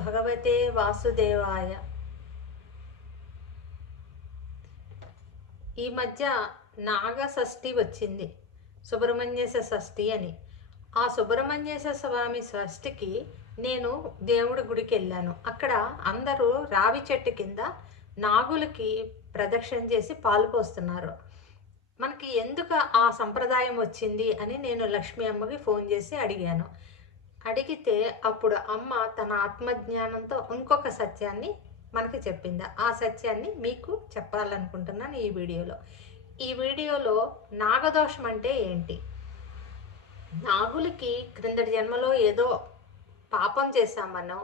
భగవతే వాసుదేవాయ. ఈ మధ్య నాగ షష్ఠి వచ్చింది, సుబ్రహ్మణ్యేశ్వర షష్ఠి అని. ఆ సుబ్రహ్మణ్యేశ్వర స్వామి షష్ఠికి నేను దేవుడి గుడికి వెళ్ళాను. అక్కడ అందరూ రావి చెట్టు కింద నాగులకి ప్రదక్షిణ చేసి పాలు పోస్తున్నారు. మనకి ఎందుకు ఆ సంప్రదాయం వచ్చింది అని నేను లక్ష్మీ అమ్మకి ఫోన్ చేసి అడిగాను. అడిగితే అప్పుడు అమ్మ తన ఆత్మజ్ఞానంతో ఇంకొక సత్యాన్ని మనకి చెప్పింది. ఆ సత్యాన్ని మీకు చెప్పాలనుకుంటున్నాను ఈ వీడియోలో నాగదోషం అంటే ఏంటి, నాగులకి క్రిందటి జన్మలో ఏదో పాపం చేశామనో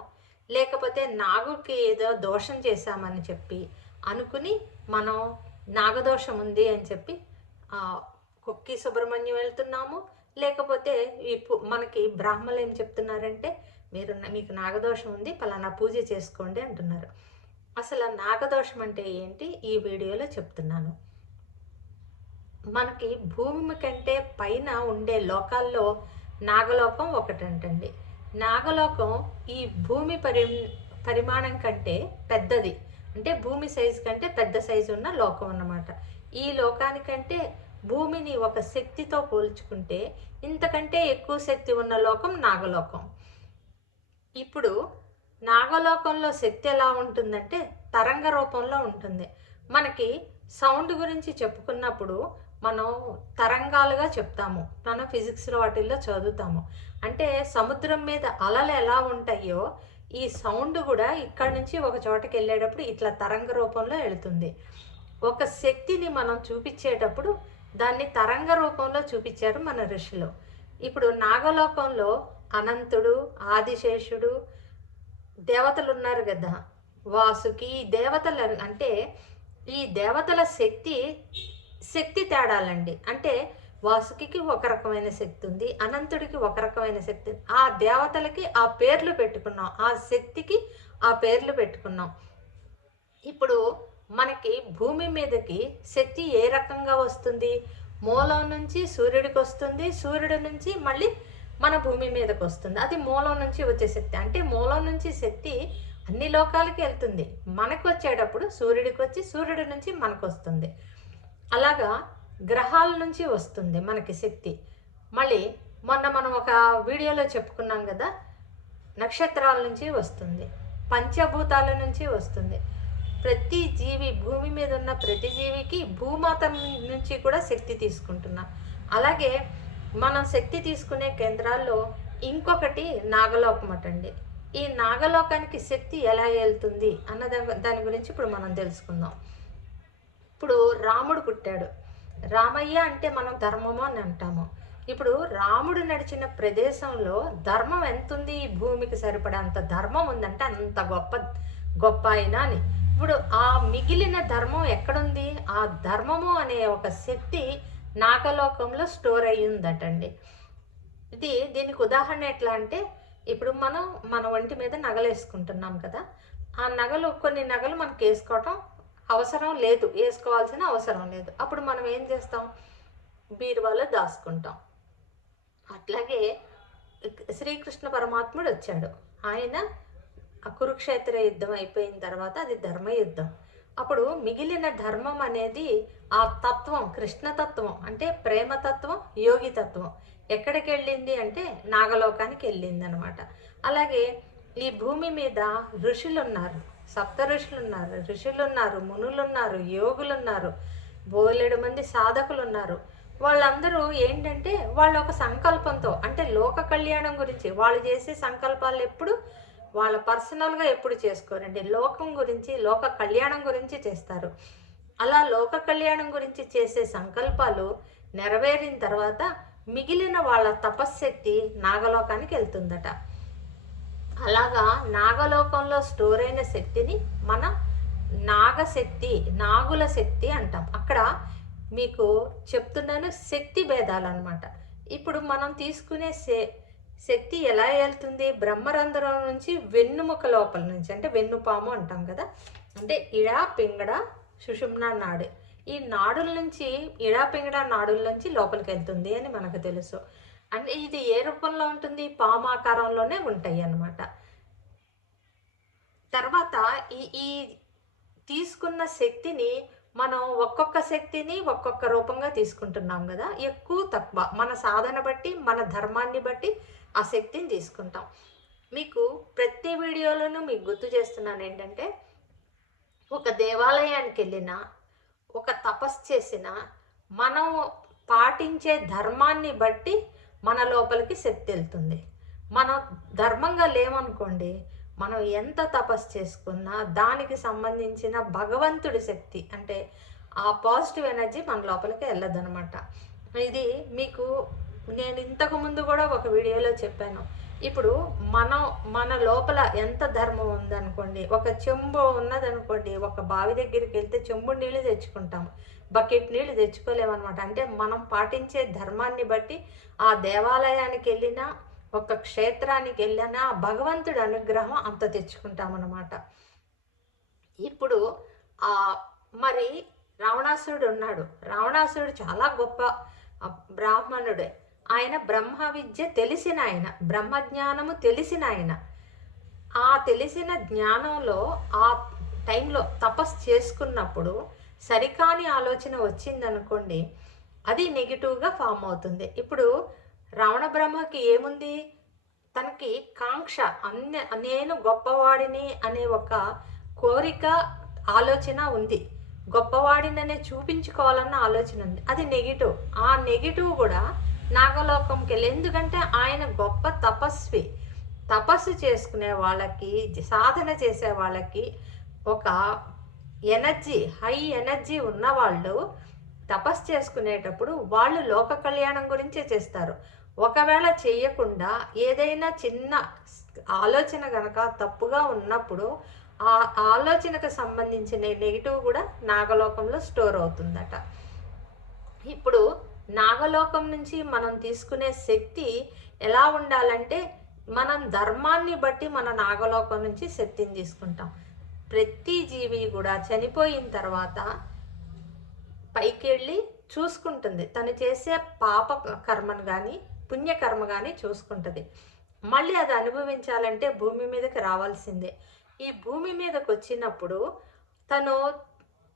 లేకపోతే నాగుకి ఏదో దోషం చేశామని చెప్పి అనుకుని మనం నాగదోషం ఉంది అని చెప్పి కుక్కి సుబ్రహ్మణ్యం వెళ్తున్నాము. లేకపోతే మనకి బ్రాహ్మణులు ఏం చెప్తున్నారంటే మీకు నాగదోషం ఉంది, పలానా పూజ చేసుకోండి అంటున్నారు. అసలు నాగదోషం అంటే ఏంటి ఈ వీడియోలో చెప్తున్నాను. మనకి భూమి కంటే పైన ఉండే లోకాల్లో నాగలోకం ఒకటంటండి. నాగలోకం ఈ భూమి పరిమాణం కంటే పెద్దది, అంటే భూమి సైజు కంటే పెద్ద సైజు ఉన్న లోకం అన్నమాట. ఈ లోకానికంటే భూమిని ఒక శక్తితో పోల్చుకుంటే ఇంతకంటే ఎక్కువ శక్తి ఉన్న లోకం నాగలోకం. ఇప్పుడు నాగలోకంలో శక్తి ఎలా ఉంటుందంటే తరంగ రూపంలో ఉంటుంది. మనకి సౌండ్ గురించి చెప్పుకున్నప్పుడు మనం తరంగాలుగా చెప్తాము, మనం ఫిజిక్స్లో వాటిల్లో చదువుతాము. అంటే సముద్రం మీద అలలు ఎలా ఉంటాయో ఈ సౌండ్ కూడా ఇక్కడ నుంచి ఒక చోటకి వెళ్ళేటప్పుడు ఇట్లా తరంగ రూపంలో వెళుతుంది. ఒక శక్తిని మనం చూపించేటప్పుడు దాన్ని తరంగ రూపంలో చూపించారు మన ఋషులు. ఇప్పుడు నాగలోకంలో అనంతుడు, ఆదిశేషుడు, దేవతలు ఉన్నారు కదా, వాసుకి. దేవతలు అంటే ఈ దేవతల శక్తి తేడాలండి. అంటే వాసుకి ఒక రకమైన శక్తి ఉంది, అనంతుడికి ఒక రకమైన శక్తి. ఆ దేవతలకి ఆ పేర్లు పెట్టుకున్నాం, ఆ శక్తికి ఆ పేర్లు పెట్టుకున్నాం. ఇప్పుడు మనకి భూమి మీదకి శక్తి ఏ రకంగా వస్తుంది? మూలం నుంచి సూర్యుడికి వస్తుంది, సూర్యుడి నుంచి మళ్ళీ మన భూమి మీదకి వస్తుంది. అది మూలం నుంచి వచ్చే శక్తి. అంటే మూలం నుంచి శక్తి అన్ని లోకాలకి వెళ్తుంది. మనకు వచ్చేటప్పుడు సూర్యుడికి వచ్చి సూర్యుడి నుంచి మనకు వస్తుంది. అలాగా గ్రహాల నుంచి వస్తుంది మనకి శక్తి. మళ్ళీ మొన్న మనం ఒక వీడియోలో చెప్పుకున్నాం కదా, నక్షత్రాల నుంచి వస్తుంది, పంచభూతాల నుంచి వస్తుంది. ప్రతి జీవి, భూమి మీద ఉన్న ప్రతి జీవికి భూమాత నుంచి కూడా శక్తి తీసుకుంటున్నాం. అలాగే మనం శక్తి తీసుకునే కేంద్రాల్లో ఇంకొకటి నాగలోకం అటండి. ఈ నాగలోకానికి శక్తి ఎలా వెళ్తుంది అన్న దాని గురించి ఇప్పుడు మనం తెలుసుకుందాం. ఇప్పుడు రాముడు పుట్టాడు. రామయ్య అంటే మనం ధర్మము అని అంటాము. ఇప్పుడు రాముడు నడిచిన ప్రదేశంలో ధర్మం ఎంత ఉంది? ఈ భూమికి సరిపడంత ధర్మం ఉందంటే అంత గొప్ప అయినా అని. ఇప్పుడు ఆ మిగిలిన ధర్మం ఎక్కడుంది? ఆ ధర్మము అనే ఒక శక్తి నాగలోకంలో స్టోర్ అయ్యి ఉందటండి. దీనికి ఉదాహరణ ఎట్లా అంటే, ఇప్పుడు మనం మన ఒంటి మీద నగలు వేసుకుంటున్నాం కదా, ఆ నగలు కొన్ని నగలు మనకు వేసుకోవటం అవసరం లేదు, వేసుకోవాల్సిన అవసరం లేదు. అప్పుడు మనం ఏం చేస్తాం? బీరువాలో దాచుకుంటాం. అట్లాగే శ్రీకృష్ణ పరమాత్ముడు వచ్చాడు. ఆయన కురుక్షేత్ర యుద్ధం అయిపోయిన తర్వాత అది ధర్మయుద్ధం. అప్పుడు మిగిలిన ధర్మం అనేది ఆ తత్వం, కృష్ణతత్వం అంటే ప్రేమతత్వం, యోగితత్వం ఎక్కడికి వెళ్ళింది అంటే నాగలోకానికి వెళ్ళింది అనమాట. అలాగే ఈ భూమి మీద ఋషులు ఉన్నారు, సప్త ఋషులు ఉన్నారు, మునులు ఉన్నారు, యోగులు ఉన్నారు, బోలెడు మంది సాధకులు ఉన్నారు. వాళ్ళందరూ ఏంటంటే వాళ్ళ ఒక సంకల్పంతో, అంటే లోక కళ్యాణం గురించి వాళ్ళు చేసే సంకల్పాలు ఎప్పుడు వాళ్ళ పర్సనల్గా ఎప్పుడు చేసుకోరండి. లోకం గురించి, లోక కళ్యాణం గురించి చేస్తారు. అలా లోక కళ్యాణం గురించి చేసే సంకల్పాలు నెరవేరిన తర్వాత మిగిలిన వాళ్ళ తపశ్శక్తి నాగలోకానికి వెళ్తుందట. అలాగా నాగలోకంలో స్టోర్ అయిన శక్తిని మనం నాగశక్తి, నాగుల శక్తి అంటాం. అక్కడ మీకు చెప్తున్నాను శక్తి భేదాలు అనమాట. ఇప్పుడు మనం తీసుకునే శక్తి ఎలా వెళ్తుంది? బ్రహ్మరంధ్రం నుంచి వెన్నుముక లోపల నుంచి, అంటే వెన్నుపాము అంటాం కదా, అంటే ఇడా పింగడ సుషుమ్నా నాడు, ఈ నాడుల నుంచి, ఇడా పింగడ నాడుల నుంచి లోపలికి వెళ్తుంది అని మనకు తెలుసు. అంటే ఇది ఏ రూపంలో ఉంటుంది? పామాకారంలోనే ఉంటాయి అన్నమాట. తర్వాత ఈ ఈ తీసుకున్న శక్తిని మనం ఒక్కొక్క శక్తిని ఒక్కొక్క రూపంగా తీసుకుంటున్నాం కదా, ఎక్కువ తక్కువ మన సాధన బట్టి మన ధర్మాన్ని బట్టి ఆ శక్తిని తీసుకుంటాం. మీకు ప్రతి వీడియోలోనూ మీకు గుర్తు చేస్తున్నాను ఏంటంటే, ఒక దేవాలయానికి వెళ్ళినా, ఒక తపస్సు చేసిన, మనం పాటించే ధర్మాన్ని బట్టి మన లోపలికి శక్తి వెళ్తుంది. మనం ధర్మంగా లేమనుకోండి, మనం ఎంత తపస్సు చేసుకున్నా దానికి సంబంధించిన భగవంతుడి శక్తి అంటే ఆ పాజిటివ్ ఎనర్జీ మన లోపలికి వెళ్ళదనమాట. ఇది మీకు నేను ఇంతకు ముందు కూడా ఒక వీడియోలో చెప్పాను. ఇప్పుడు మన లోపల ఎంత ధర్మం ఉందనుకోండి, ఒక చెంబు ఉన్నదనుకోండి, ఒక బావి దగ్గరికి వెళ్తే చెంబు నీళ్ళు తెచ్చుకుంటాం, బకెట్ నీళ్ళు తెచ్చుకోలేమన్నమాట. అంటే మనం పాటించే ధర్మాన్ని బట్టి ఆ దేవాలయానికి వెళ్ళినా, ఒక క్షేత్రానికి వెళ్ళినా భగవంతుడి అనుగ్రహం అంత తెచ్చుకుంటామన్నమాట. ఇప్పుడు మరి రావణాసురుడు ఉన్నాడు. రావణాసురుడు చాలా గొప్ప బ్రాహ్మణుడే. ఆయన బ్రహ్మ విద్య తెలిసిన ఆయన, బ్రహ్మజ్ఞానము తెలిసిన ఆయన. ఆ తెలిసిన జ్ఞానంలో ఆ టైంలో తపస్సు చేసుకున్నప్పుడు సరికాని ఆలోచన వచ్చిందనుకోండి, అది నెగిటివ్గా ఫామ్ అవుతుంది. ఇప్పుడు రావణ బ్రహ్మకి ఏముంది, తనకి కాంక్ష, నేను గొప్పవాడిని అనే ఒక కోరిక ఆలోచన ఉంది, గొప్పవాడిననే చూపించుకోవాలన్న ఆలోచన ఉంది. అది నెగిటివ్. ఆ నెగిటివ్ కూడా నాగలోకంకి వెళ్ళి, ఎందుకంటే ఆయన గొప్ప తపస్వి. తపస్సు చేసుకునే వాళ్ళకి, సాధన చేసే వాళ్ళకి ఒక ఎనర్జీ, హై ఎనర్జీ ఉన్నవాళ్ళు తపస్సు చేసుకునేటప్పుడు వాళ్ళు లోక కళ్యాణం గురించే చేస్తారు. ఒకవేళ చేయకుండా ఏదైనా చిన్న ఆలోచన కనుక తప్పుగా ఉన్నప్పుడు ఆ ఆలోచనకు సంబంధించిన నెగిటివ్ కూడా నాగలోకంలో స్టోర్ అవుతుందట. ఇప్పుడు నాగలోకం నుంచి మనం తీసుకునే శక్తి ఎలా ఉండాలంటే, మనం ధర్మాన్ని బట్టి మన నాగలోకం నుంచి శక్తిని తీసుకుంటాం. ప్రతి జీవి కూడా చనిపోయిన తర్వాత పైకి వెళ్ళి చూసుకుంటుంది, తను చేసే పాప కర్మను కానీ పుణ్యకర్మ కానీ చూసుకుంటుంది. మళ్ళీ అది అనుభవించాలంటే భూమి మీదకి రావాల్సిందే. ఈ భూమి మీదకి వచ్చినప్పుడు తను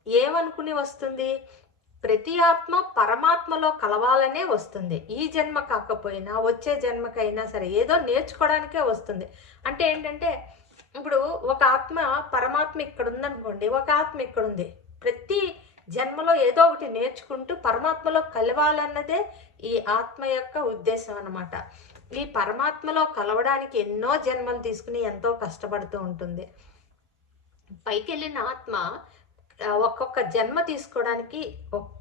ఏమనుకుని వస్తుంది, ప్రతి ఆత్మ పరమాత్మలో కలవాలనే వస్తుంది. ఈ జన్మ కాకపోయినా వచ్చే జన్మకైనా సరే ఏదో నేర్చుకోవడానికే వస్తుంది. అంటే ఏంటంటే, ఇప్పుడు ఒక ఆత్మ పరమాత్మ ఇక్కడ ఉందనుకోండి, ఒక ఆత్మ ఇక్కడ ఉంది. ప్రతి జన్మలో ఏదో ఒకటి నేర్చుకుంటూ పరమాత్మలో కలవాలన్నదే ఈ ఆత్మ యొక్క ఉద్దేశం అన్నమాట. ఈ పరమాత్మలో కలవడానికి ఎన్నో జన్మలు తీసుకుని ఎంతో కష్టపడుతూ ఉంటుంది. పైకి వెళ్ళిన ఆత్మ ఒక్కొక్క జన్మ తీసుకోవడానికి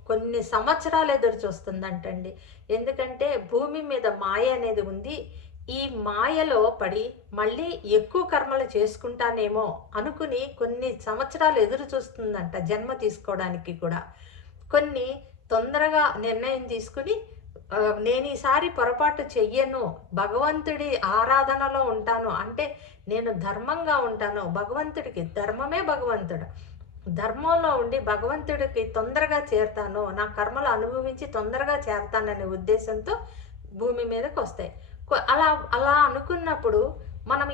కొన్ని సంవత్సరాలు ఎదురు చూస్తుందంటండి. ఎందుకంటే భూమి మీద మాయ అనేది ఉంది. ఈ మాయలో పడి మళ్ళీ ఎక్కువ కర్మలు చేసుకుంటానేమో అనుకుని కొన్ని సంవత్సరాలు ఎదురు చూస్తుందంట జన్మ తీసుకోవడానికి కూడా. కొన్ని తొందరగా నిర్ణయం తీసుకుని, నేను ఈసారి పొరపాటు చెయ్యను, భగవంతుడి ఆరాధనలో ఉంటాను, అంటే నేను ధర్మంగా ఉంటాను, భగవంతుడికి ధర్మమే భగవంతుడు, ధర్మంలో ఉండి భగవంతుడికి తొందరగా చేరుతాను, నా కర్మలు అనుభవించి తొందరగా చేరుతాననే ఉద్దేశంతో భూమి మీదకి వస్తాయి. అలా అనుకున్నప్పుడు మనం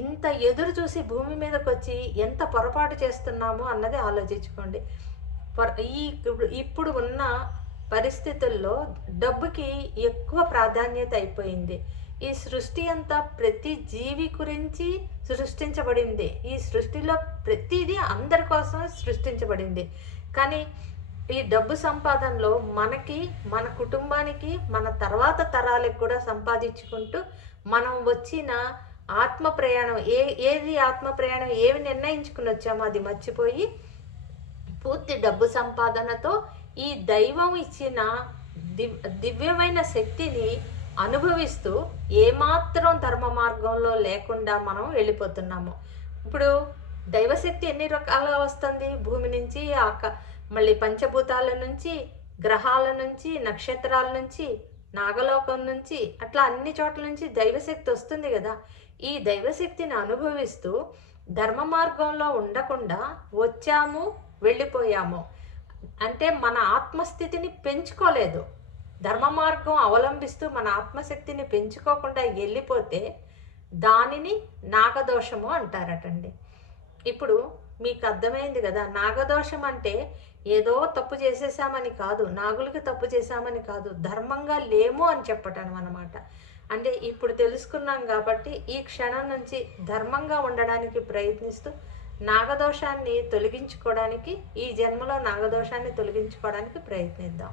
ఇంత ఎదురు చూసి భూమి మీదకి వచ్చి ఎంత పొరపాటు చేస్తున్నాము అన్నది ఆలోచించుకోండి. ఇప్పుడు ఉన్న పరిస్థితుల్లో డబ్బుకి ఎక్కువ ప్రాధాన్యత అయిపోయింది. ఈ సృష్టి అంతా ప్రతి జీవి గురించి సృష్టించబడింది. ఈ సృష్టిలో ప్రతిదీ అందరి కోసం సృష్టించబడింది. కానీ ఈ డబ్బు సంపాదనలో మనకి, మన కుటుంబానికి, మన తర్వాత తరాలకు కూడా సంపాదించుకుంటూ మనం వచ్చిన ఆత్మ ప్రయాణం ఏది ఆత్మ ప్రయాణం ఏమి నిర్ణయించుకుని వచ్చామో అది మర్చిపోయి పూర్తి డబ్బు సంపాదనతో ఈ దైవం ఇచ్చిన దివ్యమైన శక్తిని అనుభవిస్తూ ఏమాత్రం ధర్మ మార్గంలో లేకుండా మనం వెళ్ళిపోతున్నాము. ఇప్పుడు దైవశక్తి ఎన్ని రకాలుగా వస్తుంది, భూమి నుంచి, మళ్ళీ పంచభూతాల నుంచి, గ్రహాల నుంచి, నక్షత్రాల నుంచి, నాగలోకం నుంచి, అట్లా అన్ని చోట్ల నుంచి దైవశక్తి వస్తుంది కదా. ఈ దైవశక్తిని అనుభవిస్తూ ధర్మ మార్గంలో ఉండకుండా వచ్చాము, వెళ్ళిపోయాము. అంటే మన ఆత్మస్థితిని పెంచుకోలేదు. ధర్మ మార్గం అవలంబిస్తూ మన ఆత్మశక్తిని పెంచుకోకుండా వెళ్ళిపోతే దానిని నాగదోషము అంటారటండి. ఇప్పుడు మీకు అర్థమైంది కదా, నాగదోషం అంటే ఏదో తప్పు చేసేసామని కాదు, నాగులకి తప్పు చేశామని కాదు, ధర్మంగా లేము అని చెప్పటం అనమాట. అంటే ఇప్పుడు తెలుసుకున్నాం కాబట్టి ఈ క్షణం నుంచి ధర్మంగా ఉండడానికి ప్రయత్నిస్తూ నాగదోషాన్ని తొలగించుకోవడానికి, ఈ జన్మలో నాగదోషాన్ని తొలగించుకోవడానికి ప్రయత్నిద్దాం.